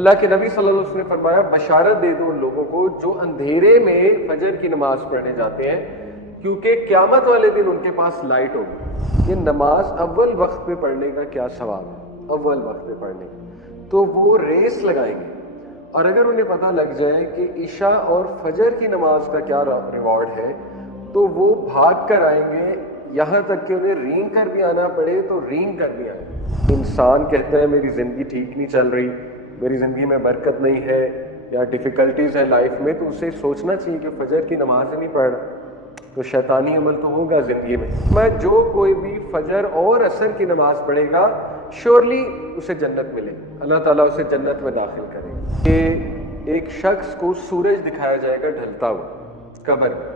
اللہ کے نبی صلی اللہ علیہ وسلم نے فرمایا بشارت دے دو ان لوگوں کو جو اندھیرے میں فجر کی نماز پڑھنے جاتے ہیں، کیونکہ قیامت والے دن ان کے پاس لائٹ ہوگی۔ یہ نماز اول وقت پہ پڑھنے کا کیا ثواب ہے، اول وقت پہ پڑھنے کا، تو وہ ریس لگائیں گے، اور اگر انہیں پتہ لگ جائے کہ عشاء اور فجر کی نماز کا کیا ریوارڈ ہے تو وہ بھاگ کر آئیں گے، یہاں تک کہ انہیں رینگ کر بھی آنا پڑے تو رینگ کر بھی آئیں گے۔ انسان کہتا ہے میری زندگی ٹھیک نہیں چل رہی، میری زندگی میں برکت نہیں ہے یا ڈیفیکلٹیز ہے لائف میں، تو اسے سوچنا چاہیے کہ فجر کی نماز ہی نہیں پڑھ رہا، تو شیطانی عمل تو ہوگا زندگی میں جو کوئی بھی فجر اور عصر کی نماز پڑھے گا شیورلی اسے جنت ملے، اللہ تعالیٰ اسے جنت میں داخل کرے گا۔ کہ ایک شخص کو سورج دکھایا جائے گا ڈھلتا ہوا قبر میں،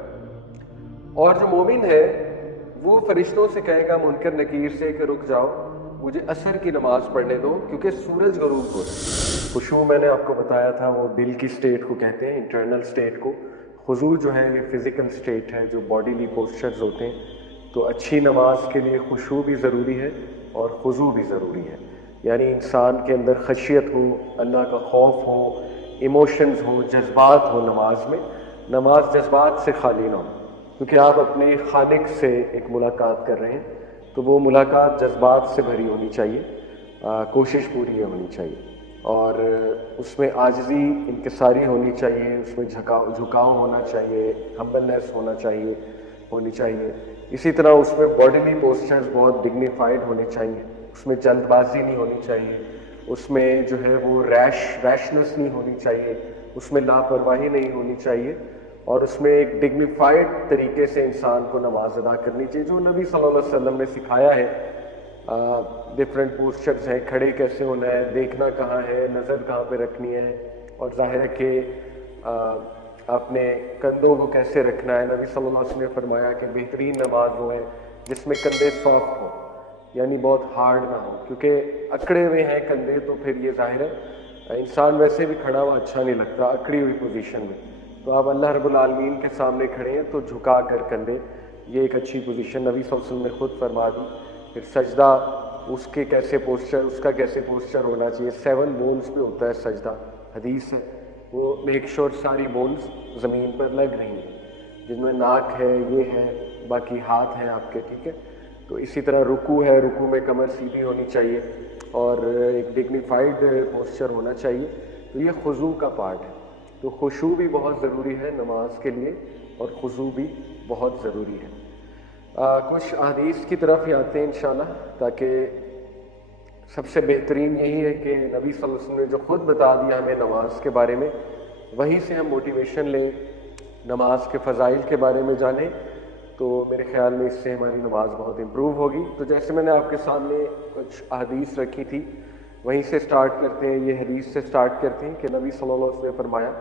اور جو مومن ہے وہ فرشتوں سے کہے گا منکر نکیر سے کہ رک جاؤ مجھے عصر کی نماز پڑھنے دو کیونکہ سورج غروب ہو رہا ہے۔ خشوع میں نے آپ کو بتایا تھا وہ دل کی سٹیٹ کو کہتے ہیں، انٹرنل سٹیٹ کو۔ خضوع جو ہے یہ فزیکل سٹیٹ ہے، جو باڈیلی پوسچرز ہوتے ہیں، تو اچھی نماز کے لیے خشوع بھی ضروری ہے اور خضوع بھی ضروری ہے، یعنی انسان کے اندر خشیت ہو، اللہ کا خوف ہو، ایموشنز ہو، جذبات ہو نماز میں۔ نماز جذبات سے خالی نہ ہو، کیونکہ آپ اپنے خالق سے ایک ملاقات کر رہے ہیں، تو وہ ملاقات جذبات سے بھری ہونی چاہیے، کوشش پوری ہونی چاہیے، اور اس میں عاجزی انکساری ہونی چاہیے، اس میں جھکاؤ ہونا چاہیے، ہمبلنس ہونی چاہیے۔ اسی طرح اس میں باڈیلی پوسچرز بہت ڈگنیفائڈ ہونے چاہیے، اس میں جلد بازی نہیں ہونی چاہیے، اس میں جو ہے وہ ریشنس نہیں ہونی چاہیے، اس میں لاپرواہی نہیں ہونی چاہیے، اور اس میں ایک ڈگنیفائڈ طریقے سے انسان کو نماز ادا کرنی چاہیے جو نبی صلی اللہ علیہ وسلم نے سکھایا ہے۔ ڈفرینٹ پوسچرز ہیں، کھڑے کیسے ہونا ہے، دیکھنا کہاں ہے، نظر کہاں پہ رکھنی ہے، اور ظاہر ہے کہ اپنے کندھوں کو کیسے رکھنا ہے۔ نبی صلی اللہ علیہ وسلم نے فرمایا کہ بہترین نماز وہ ہے جس میں کندھے سافٹ ہوں، یعنی بہت ہارڈ نہ ہو، کیونکہ اکڑے ہوئے ہیں کندھے تو پھر یہ ظاہر ہے انسان ویسے بھی کھڑا ہوا اچھا نہیں لگتا اکڑی ہوئی پوزیشن میں، تو آپ اللہ رب العالمین کے سامنے کھڑے ہیں تو جھکا کر کندھے، یہ ایک اچھی پوزیشن نبی صلی اللہ علیہ وسلم نے خود فرما دی۔ پھر سجدہ، اس کا کیسے پوسچر ہونا چاہیے، 7 بونز پہ ہوتا ہے سجدہ، حدیث ہے، وہ میک شور ساری بونز زمین پر لگ رہی ہیں، جن میں ناک ہے، یہ ہے، باقی ہاتھ ہیں آپ کے، ٹھیک ہے۔ تو اسی طرح رکوع ہے، رکوع میں کمر سیدھی ہونی چاہیے اور ایک ڈگنیفائڈ پوسچر ہونا چاہیے، تو یہ خضوع کا پارٹ ہے۔ تو خشوع بھی بہت ضروری ہے نماز کے لیے اور خضوع بھی بہت ضروری ہے۔ کچھ احادیث کی طرف ہی آتے ہیں انشاءاللہ، تاکہ سب سے بہترین یہی ہے کہ نبی صلی اللہ علیہ وسلم نے جو خود بتا دیا ہمیں نماز کے بارے میں، وہیں سے ہم موٹیویشن لیں، نماز کے فضائل کے بارے میں جانیں، تو میرے خیال میں اس سے ہماری نماز بہت امپروو ہوگی۔ تو جیسے میں نے آپ کے سامنے کچھ احادیث رکھی تھی، وہیں سے سٹارٹ کرتے ہیں، یہ حدیث سے سٹارٹ کرتے ہیں کہ نبی صلی اللہ علیہ وسلم نے فرمایا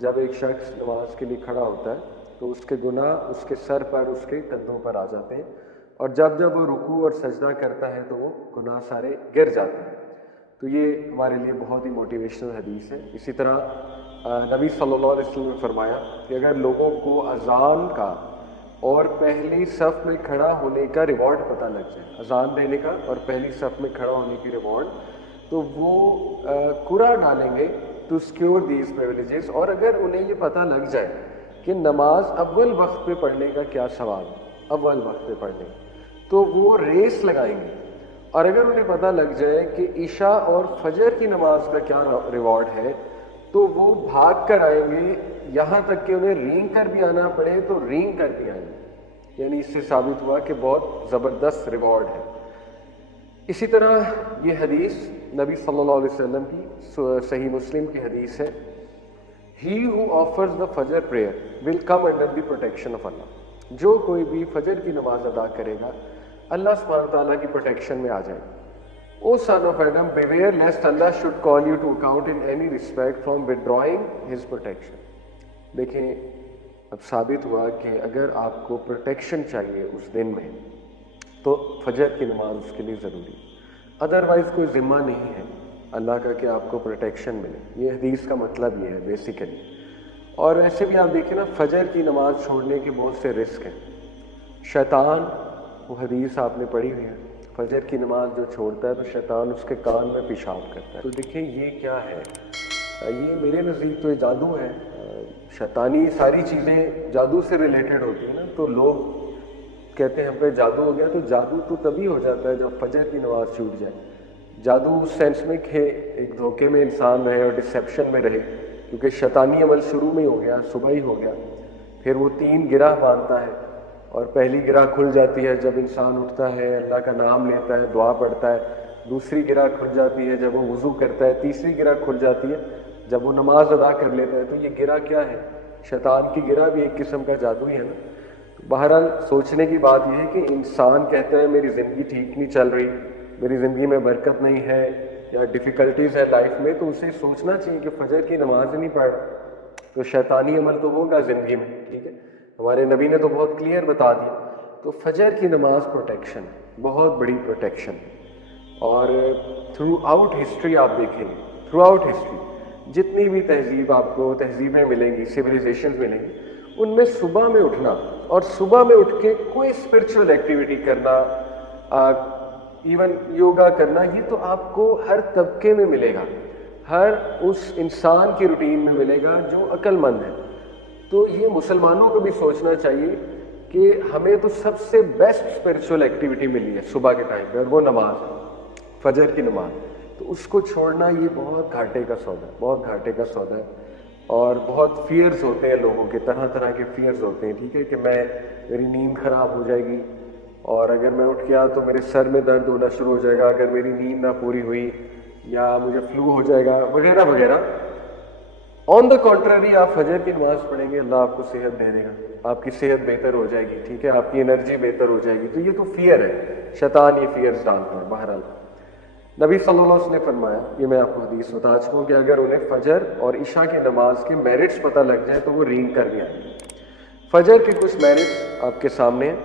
جب ایک شخص نماز کے لیے کھڑا ہوتا ہے تو اس کے گناہ اس کے سر پر، اس کے کندھوں پر آ جاتے ہیں، اور جب وہ رکوع اور سجدہ کرتا ہے تو وہ گناہ سارے گر جاتے ہیں۔ تو یہ ہمارے لیے بہت ہی موٹیویشنل حدیث ہے۔ اسی طرح نبی صلی اللہ علیہ وسلم نے فرمایا کہ اگر لوگوں کو اذان کا اور پہلی صف میں کھڑا ہونے کا ریوارڈ پتہ لگ جائے، اذان دینے کا اور پہلی صف میں کھڑا ہونے کی ریوارڈ، تو وہ قرعہ ڈالیں گے ٹو سیکیور دیز پریویلیجز، اور اگر انہیں یہ پتہ لگ جائے کہ نماز اول وقت پہ پڑھنے کا کیا ثواب ہے، اول وقت پہ پڑھنے کا، تو وہ ریس لگائیں گے، اور اگر انہیں پتہ لگ جائے کہ عشاء اور فجر کی نماز کا کیا ریوارڈ ہے تو وہ بھاگ کر آئیں گے، یہاں تک کہ انہیں رینگ کر بھی آنا پڑے تو رینگ کر بھی آئیں گے، یعنی اس سے ثابت ہوا کہ بہت زبردست ریوارڈ ہے۔ اسی طرح یہ حدیث نبی صلی اللہ علیہ وسلم کی صحیح مسلم کی حدیث ہے، He who offers the فجر prayer will come under the protection of Allah۔ جو کوئی بھی فجر کی نماز ادا کرے گا اللہ سبحانہ تعالیٰ کی پروٹیکشن میں آ جائے گا۔ O son of Adam, beware lest Allah should call you to account in any respect from withdrawing his protection۔ دیکھیں اب ثابت ہوا کہ اگر آپ کو پروٹیکشن چاہیے اس دن میں تو فجر کی نماز اس کے لیے ضروری ہے، ادروائز کوئی ذمہ نہیں ہے اللہ کا کہ آپ کو پروٹیکشن ملے۔ یہ حدیث کا مطلب یہ ہے بیسیکلی۔ اور ایسے بھی آپ دیکھیں نا، فجر کی نماز چھوڑنے کے بہت سے رسک ہیں۔ شیطان، وہ حدیث آپ نے پڑھی ہوئی ہے، فجر کی نماز جو چھوڑتا ہے تو شیطان اس کے کان میں پیشاب کرتا ہے۔ تو دیکھیں یہ کیا ہے، یہ میرے نزدیک تو یہ جادو ہے، شیطانی ساری چیزیں جادو سے ریلیٹڈ ہوتی ہیں نا، تو لوگ کہتے ہیں ہم پہ جادو ہو گیا، تو جادو تو تبھی ہو جاتا ہے جب فجر کی نماز چھوٹ جائے۔ جادو اس سینس میں کہ ایک دھوکے میں انسان رہے اور ڈسیپشن میں رہے، کیونکہ شیطانی عمل شروع میں ہی ہو گیا، صبح ہی ہو گیا، پھر وہ 3 گرہ باندھتا ہے، اور پہلی گرہ کھل جاتی ہے جب انسان اٹھتا ہے، اللہ کا نام لیتا ہے، دعا پڑھتا ہے، دوسری گرہ کھل جاتی ہے جب وہ وضو کرتا ہے، تیسری گرہ کھل جاتی ہے جب وہ نماز ادا کر لیتا ہے۔ تو یہ گرہ کیا ہے؟ شیطان کی گرہ بھی ایک قسم کا جادو ہی ہے نا۔ بہرحال سوچنے کی بات یہ ہے کہ انسان کہتا ہے میری زندگی ٹھیک نہیں چل رہی، میری زندگی میں برکت نہیں ہے یا ڈیفیکلٹیز ہے لائف میں، تو اسے سوچنا چاہیے کہ فجر کی نماز نہیں پڑھ، تو شیطانی عمل تو ہوگا زندگی میں، ٹھیک ہے۔ ہمارے نبی نے تو بہت کلیئر بتا دیا۔ تو فجر کی نماز پروٹیکشن، بہت بڑی پروٹیکشن، اور تھرو آؤٹ ہسٹری آپ دیکھیں گے، تھرو آؤٹ ہسٹری جتنی بھی تہذیب آپ کو تہذیبیں ملیں گی، سویلائزیشن ملیں گی، ان میں صبح میں اٹھنا اور صبح میں اٹھ کے کوئی اسپرچول ایکٹیویٹی کرنا، ایون یوگا کرنا، یہ تو آپ کو ہر طبقے میں ملے گا، ہر اس انسان کی روٹین میں ملے گا جو عقل مند ہے۔ تو یہ مسلمانوں کو بھی سوچنا چاہیے کہ ہمیں تو سب سے بیسٹ اسپرچول ایکٹیویٹی ملی ہے صبح کے ٹائم پہ، اور وہ نماز ہے، فجر کی نماز۔ تو اس کو چھوڑنا یہ بہت گھاٹے کا سودا ہے، بہت گھاٹے کا سودا ہے، اور بہت فیئرز ہوتے ہیں لوگوں کے، طرح طرح کے فیئرز ہوتے ہیں، ٹھیک ہے، کہ میری نیند خراب ہو جائے گی، اور اگر میں اٹھ گیا تو میرے سر میں درد ہونا شروع ہو جائے گا اگر میری نیند نہ پوری ہوئی، یا مجھے فلو ہو جائے گا وغیرہ وغیرہ۔ آن دا کنٹرری آپ فجر کی نماز پڑھیں گے، اللہ آپ کو صحت دے گا، آپ کی صحت بہتر ہو جائے گی، ٹھیک ہے، آپ کی انرجی بہتر ہو جائے گی۔ تو یہ تو فیئر ہے، شیطان یہ فیئرز ڈالتا ہے۔ بہرحال نبی صلی اللہ علیہ وسلم نے فرمایا، یہ میں آپ کو حدیث بتا چکا ہوں، کہ اگر انہیں فجر اور عشاء کی نماز کے میرٹس پتہ لگ جائیں تو وہ رینگ کر گیا۔ فجر کے کچھ میرٹس آپ کے سامنے ہیں۔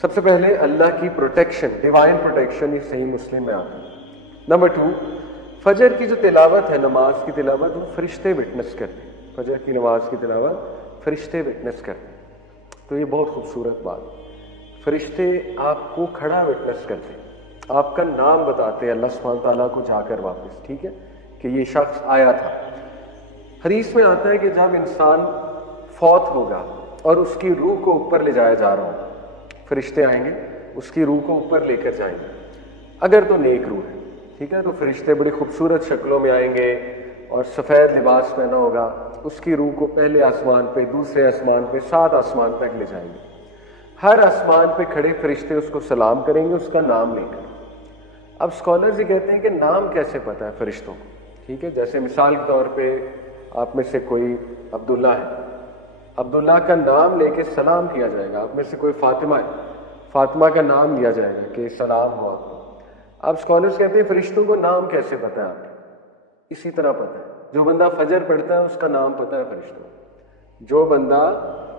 سب سے پہلے اللہ کی پروٹیکشن، ڈیوائن پروٹیکشن، یہ صحیح مسلم میں آتا ہے۔ نمبر 2، فجر کی جو تلاوت ہے، نماز کی تلاوت، وہ فرشتے وٹنس کرتے ہیں۔ فجر کی نماز کی تلاوت فرشتے وٹنس کرتے ہیں، تو یہ بہت خوبصورت بات۔ فرشتے آپ کو کھڑا وٹنس کرتے ہیں، آپ کا نام بتاتے ہیں اللہ سبحانہ تعالیٰ کو جا کر واپس، ٹھیک ہے، کہ یہ شخص آیا تھا۔ حدیث میں آتا ہے کہ جب انسان فوت ہوگا اور اس کی روح کو اوپر لے جایا جا رہا ہوگا، فرشتے آئیں گے، اس کی روح کو اوپر لے کر جائیں گے، اگر تو نیک روح ہے، ٹھیک ہے، تو فرشتے بڑی خوبصورت شکلوں میں آئیں گے اور سفید لباس پہنا ہوگا، اس کی روح کو پہلے آسمان پہ، دوسرے آسمان پہ، 7 آسمان تک لے جائیں گے۔ ہر آسمان پہ کھڑے فرشتے اس کو سلام کریں گے اس کا نام لے کر۔ اب اسکالرز یہ کہتے ہیں کہ نام کیسے پتہ ہے فرشتوں کو، ٹھیک ہے، جیسے مثال کے طور پہ آپ میں سے کوئی عبداللہ ہے، عبداللہ کا نام لے کے سلام کیا جائے گا۔ آپ میں سے کوئی فاطمہ ہے، فاطمہ کا نام لیا جائے گا کہ سلام ہو آپ کو۔ اب اسکالرز کہتے ہیں فرشتوں کو نام کیسے پتہ ہے آپ کو؟ اسی طرح پتہ ہے، جو بندہ فجر پڑھتا ہے اس کا نام پتہ ہے فرشتوں کو۔ جو بندہ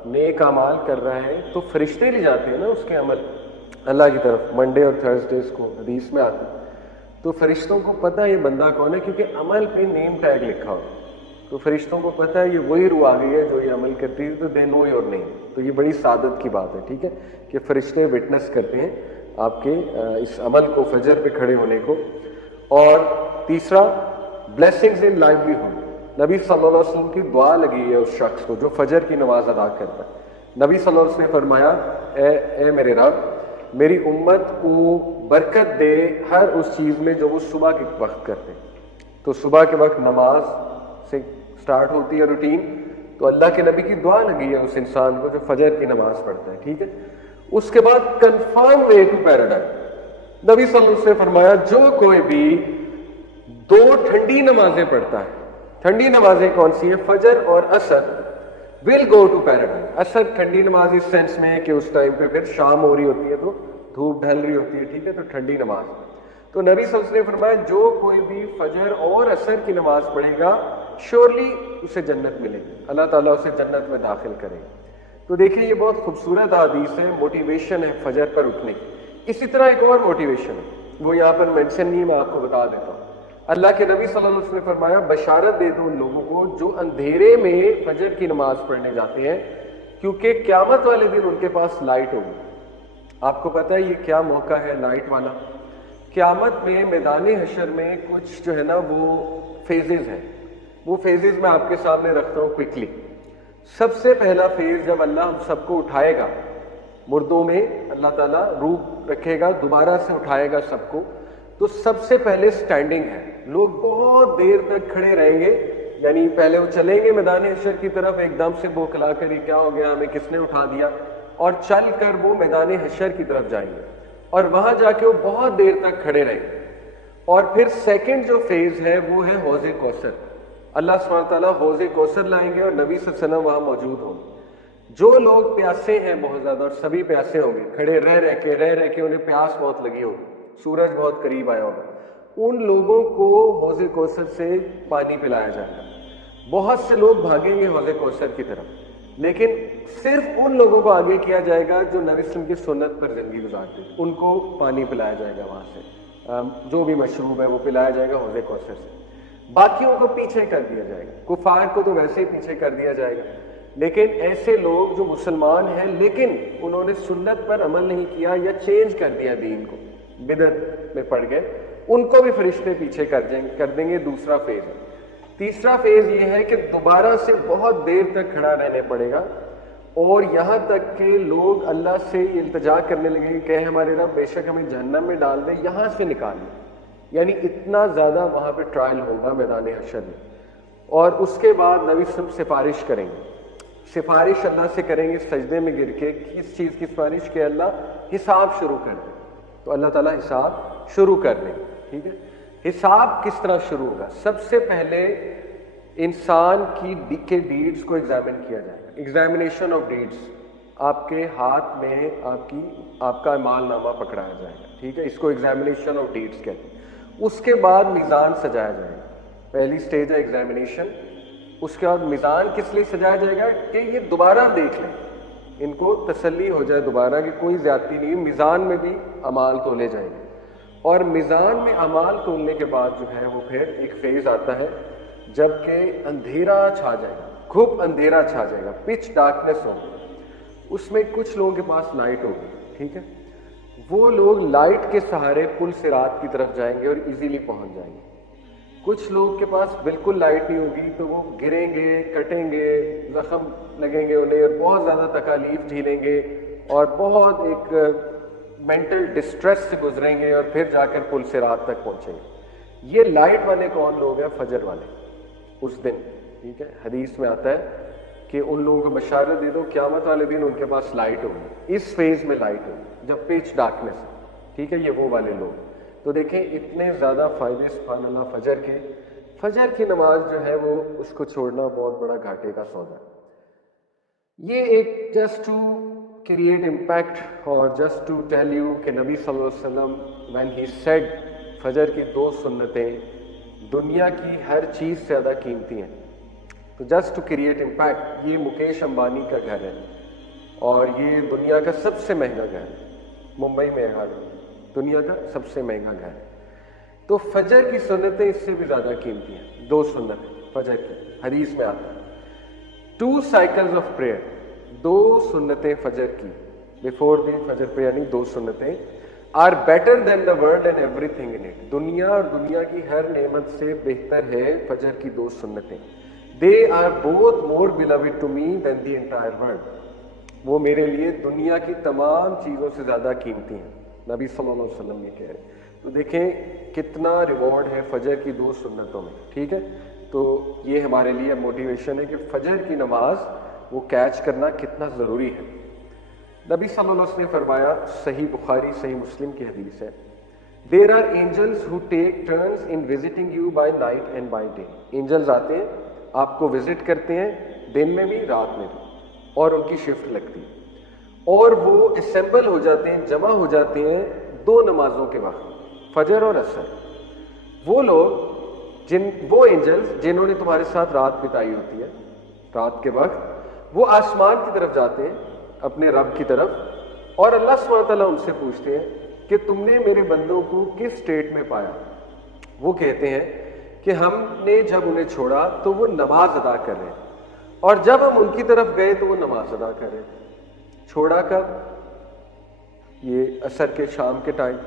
نیک اعمال کر رہا ہے تو فرشتے لے جاتے ہیں نا اس کے عمل اللہ کی طرف، منڈے اور تھرسڈیز کو حدیث میں آتا ہے۔ تو فرشتوں کو پتہ ہے یہ بندہ کون ہے، کیونکہ عمل پہ نیم ٹیگ لکھا ہو، تو فرشتوں کو پتہ ہے یہ وہی روح آ گئی ہے جو یہ عمل کرتی ہے، تو دے نو یور نیم۔ تو یہ بڑی سعادت کی بات ہے، ٹھیک ہے، کہ فرشتے وٹنس کرتے ہیں آپ کے اس عمل کو، فجر پہ کھڑے ہونے کو۔ اور تیسرا، بلیسنگز ان لائیولیہڈ، نبی صلی اللہ علیہ وسلم کی دعا لگی ہے اس شخص کو جو فجر کی نماز ادا کرتا ہے۔ نبی صلی اللہ علیہ وسلم نے فرمایا، اے میرے رب، میری امت کو برکت دے ہر اس چیز میں جو وہ صبح کے وقت کرتے ہیں۔ تو صبح کے وقت نماز سے سٹارٹ ہوتی ہے روٹین، تو اللہ کے نبی کی دعا لگی ہے اس انسان کو جو فجر کی نماز پڑھتا ہے، ٹھیک ہے۔ اس کے بعد کنفرم وے ٹو پیراڈائز، نبی صلی اللہ علیہ وسلم نے فرمایا جو کوئی بھی 2 ٹھنڈی نمازیں پڑھتا ہے، ٹھنڈی نمازیں کون سی ہیں؟ فجر اور عصر، ول گو ٹو پیراڈائز۔ عصر ٹھنڈی نماز اس سینس میں ہے کہ اس ٹائم پہ پھر شام ہو رہی ہوتی ہے تو دھوپ ڈھل رہی ہوتی ہے، ٹھیک ہے، تو ٹھنڈی نماز۔ تو نبی صلی اللہ علیہ وسلم نے فرمایا جو کوئی بھی فجر اور عصر کی نماز پڑھے گا شیورلی اسے جنت ملے گی، اللہ تعالیٰ اسے جنت میں داخل کرے گا۔ تو دیکھیں یہ بہت خوبصورت حدیث ہے، موٹیویشن ہے فجر پر اٹھنے کی۔ اسی طرح ایک اور موٹیویشن ہے، وہ یہاں پر مینشن نہیں، میں آپ کو بتا دیتا ہوں۔ اللہ کے نبی صلی اللہ علیہ وسلم نے فرمایا بشارت دے دو ان لوگوں کو جو اندھیرے میں فجر کی نماز پڑھنے جاتے ہیں، کیونکہ قیامت والے دن ان کے پاس لائٹ ہوگی۔ آپ کو پتہ ہے یہ کیا موقع ہے لائٹ والا؟ قیامت میں میدان حشر میں کچھ جو ہے نا وہ فیزز ہیں، وہ فیزز میں آپ کے سامنے رکھتا ہوں کوئکلی. سب سے پہلا فیز جب اللہ ہم سب کو اٹھائے گا, مردوں میں اللہ تعالیٰ روح رکھے گا, دوبارہ سے اٹھائے گا سب کو, تو سب سے پہلے سٹینڈنگ ہے. لوگ بہت دیر تک کھڑے رہیں گے, یعنی پہلے وہ چلیں گے میدان حشر کی طرف, ایک دم سے بوکھلا کر یہ کیا ہو گیا, ہمیں کس نے اٹھا دیا, اور چل کر وہ میدان حشر کی طرف جائیں گے, اور وہاں جا کے وہ بہت دیر تک کھڑے رہیں گے. اور پھر سیکنڈ جو فیز ہے وہ ہے حوض کوثر. اللہ سبحانہ تعالیٰ حوض کوثر لائیں گے اور نبی صلی اللہ علیہ وسلم وہاں موجود ہوں گے. جو لوگ پیاسے ہیں بہت زیادہ, اور سبھی پیاسے ہوں گے, کھڑے رہ کے انہیں پیاس بہت لگی ہوگی, سورج بہت قریب آیا ہوگا, ان لوگوں کو حوض کوثر سے پانی پلایا جائے گا. بہت سے لوگ بھاگیں گے حوض کوثر کی طرف, لیکن صرف ان لوگوں کو آگے کیا جائے گا جو نبی صلی اللہ علیہ وسلم کی سنت پر زندگی گزارتے ہیں. ان کو پانی پلایا جائے گا وہاں سے, جو بھی مشروب ہے وہ پلایا جائے گا حوض کوثر سے. باقیوں کو پیچھے کر دیا جائے گا. کفار کو تو ویسے ہی پیچھے کر دیا جائے گا, لیکن ایسے لوگ جو مسلمان ہیں لیکن انہوں نے سنت پر عمل نہیں کیا یا چینج کر دیا دین کو, بدعت میں پڑ گئے, ان کو بھی فرشتے پیچھے کر دیں گے. دوسرا فیز ہے. تیسرا فیز یہ ہے کہ دوبارہ سے بہت دیر تک کھڑا رہنے پڑے گا, اور یہاں تک کہ لوگ اللہ سے التجا کرنے لگیں گے کہ ہمارے رب بے شک ہمیں جہنم میں ڈال دے, یہاں سے نکال لیں. یعنی اتنا زیادہ وہاں پہ ٹرائل ہوگا میدان حشر میں. اور اس کے بعد نبی صلی اللہ علیہ وسلم سفارش کریں گے. سفارش اللہ سے کریں گے سجدے میں گر کے. کس چیز کی سفارش؟ کہ اللہ حساب شروع کر دے. تو اللہ تعالیٰ حساب شروع کر دیں. ٹھیک ہے, حساب کس طرح شروع ہوگا؟ سب سے پہلے انسان کے ڈیڈز کو ایگزامن کیا جائے گا. Examination of deeds. آپ کے ہاتھ میں آپ کا اعمال نامہ پکڑایا جائے گا. ٹھیک ہے, اس کو ایگزامینیشن آف ڈیڈز کہتے ہیں. اس کے بعد میزان سجایا جائے گا. پہلی سٹیج ہے ایگزامینیشن. اس کے بعد میزان کس لیے سجایا جائے گا؟ کہ یہ دوبارہ دیکھ لیں, ان کو تسلی ہو جائے دوبارہ کہ کوئی زیادتی نہیں. میزان میں بھی اعمال تولے جائیں گے, اور میزان میں اعمال تولنے کے بعد جو ہے وہ پھر ایک فیز آتا ہے جب کہ اندھیرا چھا جائے گا, خوب اندھیرا چھا جائے گا, پچ ڈارکنیس ہوگی. اس میں کچھ لوگوں کے پاس لائٹ ہوگی. ٹھیک ہے, وہ لوگ لائٹ کے سہارے پل صراط کی طرف جائیں گے اور ایزیلی پہنچ جائیں گے. کچھ لوگ کے پاس بالکل لائٹ نہیں ہوگی تو وہ گریں گے, کٹیں گے, زخم لگیں گے انہیں, اور بہت زیادہ تکالیف جھیلیں گے, اور بہت ایک مینٹل ڈسٹریس سے گزریں گے, اور پھر جا کر پل صراط تک پہنچیں گے. یہ لائٹ والے کون لوگ ہیں؟ فجر والے اس دن. ٹھیک ہے, حدیث میں آتا ہے کہ ان لوگوں کو بشارت دے دو قیامت والے دن ان کے پاس لائٹ ہوگی. اس فیز میں لائٹ ہوگی جب پیچ ڈارکنیس. ٹھیک ہے, یہ وہ والے لوگ. تو دیکھیں اتنے زیادہ فائدے سبحان اللہ فجر کے. فجر کی نماز جو ہے وہ اس کو چھوڑنا بہت بڑا گھاٹے کا سودا ہے. یہ ایک جسٹ ٹو کریٹ امپیکٹ اور جسٹ ٹو ٹیل یو کہ نبی صلی اللہ علیہ وسلم وین ہی سیڈ فجر کی 2 سنتیں دنیا کی ہر چیز سے زیادہ قیمتی ہیں. تو جسٹ ٹو کریٹ امپیکٹ, یہ مکیش امبانی کا گھر ہے اور یہ دنیا کا سب سے مہنگا گھر ہے. ممبئی میں ہے, دنیا کا سب سے مہنگا گھر ہے. تو فجر کی سنتیں اس سے بھی زیادہ قیمتی ہیں. 2 سنتیں فجر کی, حدیث میں آتا ہے 2 cycles of prayer, 2 سنتیں فجر کی before the فجر پریئر, یعنی 2 سنتیں are better than the world and everything in it. دنیا اور دنیا کی ہر نعمت سے بہتر ہے فجر کی 2 سنتیں. They are both more beloved to me than the entire world. وہ میرے لیے دنیا کی تمام چیزوں سے زیادہ قیمتی ہیں. نبی صلی اللہ علیہ وسلم یہ کہہ رہے ہیں. تو دیکھیں کتنا ریوارڈ ہے فجر کی 2 سنتوں میں. ٹھیک ہے, تو یہ ہمارے لیے موٹیویشن ہے کہ فجر کی نماز وہ کیچ کرنا کتنا ضروری ہے. نبی صلی اللہ علیہ وسلم نے فرمایا, صحیح بخاری صحیح مسلم کی حدیث ہے, There are angels who take turns in visiting you by night and by day. Angels آتے ہیں آپ کو وزٹ کرتے ہیں دن میں بھی رات میں بھی, اور ان کی شفٹ لگتی ہے, اور وہ اسمبل ہو جاتے ہیں, جمع ہو جاتے ہیں 2 نمازوں کے وقت, فجر اور عصر. وہ لوگ وہ اینجلز جنہوں نے تمہارے ساتھ رات بتائی ہوتی ہے, رات کے وقت وہ آسمان کی طرف جاتے ہیں اپنے رب کی طرف, اور اللہ سبحانہ تعالیٰ ان سے پوچھتے ہیں کہ تم نے میرے بندوں کو کس سٹیٹ میں پایا. وہ کہتے ہیں کہ ہم نے جب انہیں چھوڑا تو وہ نماز ادا کر رہے, اور جب ہم ان کی طرف گئے تو وہ نماز ادا کر رہے. چھوڑا کب؟ یہ عصر کے شام کے ٹائم,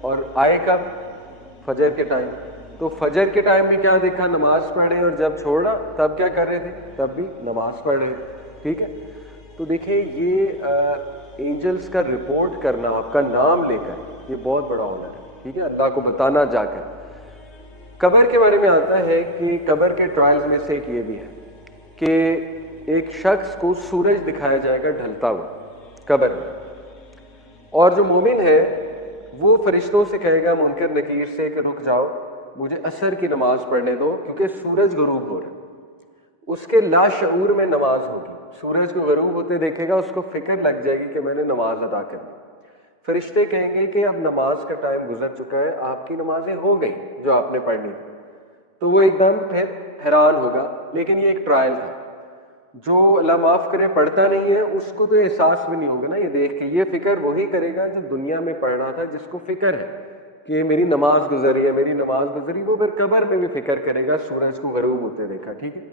اور آئے کب؟ فجر کے ٹائم. تو فجر کے ٹائم میں کیا دیکھا؟ نماز پڑھے، اور جب چھوڑا تب کیا کر رہے تھے؟ تب بھی نماز پڑھ رہے تھے. ٹھیک ہے. تو دیکھیں یہ اینجلز کا رپورٹ کرنا آپ کا نام لے کر، یہ بہت بڑا آنر ہے. ٹھیک ہے، اللہ کو بتانا جا کر. قبر کے بارے میں آتا ہے کہ قبر کے ٹرائلز میں سے ایک یہ بھی ہے کہ ایک شخص کو سورج دکھایا جائے گا ڈھلتا ہوا قبر میں، اور جو مومن ہے وہ فرشتوں سے کہے گا، منکر نکیر سے، کہ رک جاؤ، مجھے عصر کی نماز پڑھنے دو کیونکہ سورج غروب ہو رہا ہے. اس کے لاشعور میں نماز ہوگی، سورج کو غروب ہوتے دیکھے گا، اس کو فکر لگ جائے گی کہ میں نے نماز ادا کرنی. فرشتے کہیں گے کہ اب نماز کا ٹائم گزر چکا ہے، آپ کی نمازیں ہو گئی جو آپ نے پڑھنی تھی. تو وہ ایک دم پھر حیران ہوگا. لیکن یہ ایک ٹرائل تھا. جو اللہ معاف کرے پڑھتا نہیں ہے اس کو تو احساس بھی نہیں ہوگا نا یہ دیکھ کے. یہ فکر وہی کرے گا جو دنیا میں پڑھنا تھا، جس کو فکر ہے کہ میری نماز گزری ہے، میری نماز گزری. وہ پھر قبر میں بھی فکر کرے گا، سورج کو غروب ہوتے دیکھا. ٹھیک ہے.